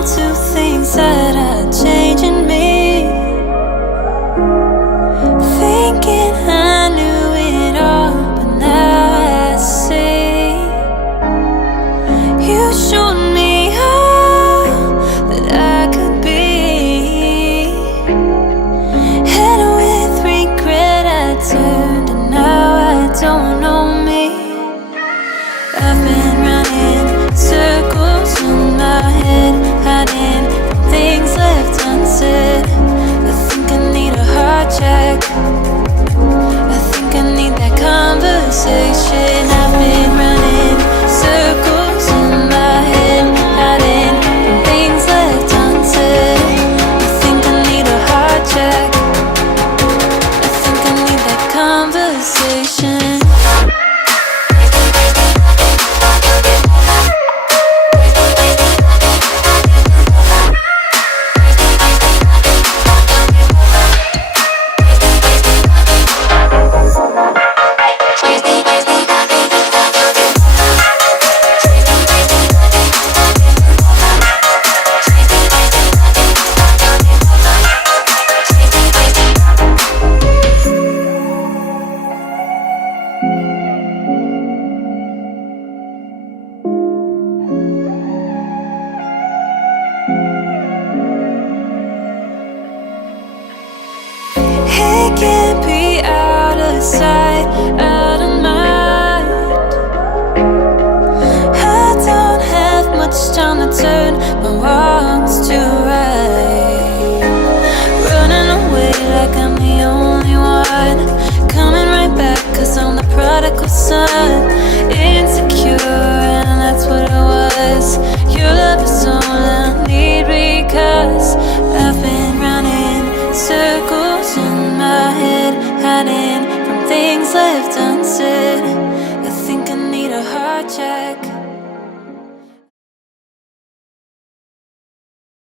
on to things that are changing me. Thinking I knew it all, but now I see. You showed me all that I could be, and with regret I turned, and now I don't know me. I've been running circles in my head, hiding from things left unsaid. I think I need a heart check. I think I need that conversation. I've been running circles in my head, hiding from things left unsaid. I think I need a heart check. I think I need that conversation. It can't be out of sight, out of mind. I don't have much time to turn my wrongs to right. Running away like I'm the only one, coming right back cause I'm the prodigal son. Insecure and that's what I was. Your love is all I need because I've been running circles in my head, hiding from things left unsaid. I think I need a heart check.